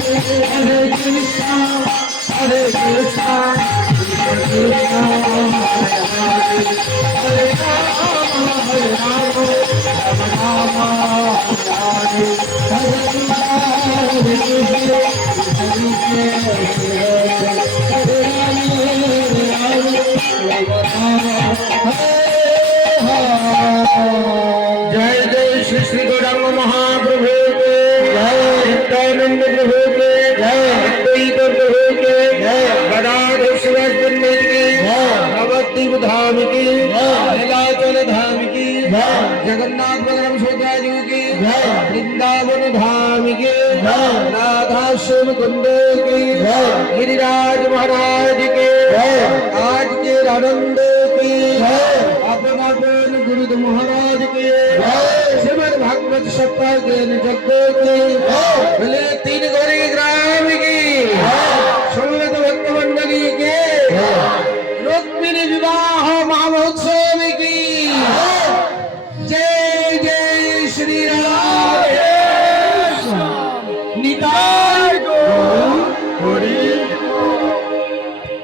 জয় দেব শ্রী শ্রী গৌরাঙ্গ মহাপ্রভু देव धाम की नीलाचल धाम की जगन्नाथ बलराम सुभद्रा जी की वृंदावन धाम की राधाश्रम कुंडे की गिरिराज महाराज के आज के आनंद की अपन अपन गुरु महाराज के श्रीमद भागवत सप्ताह के जगत की নিতা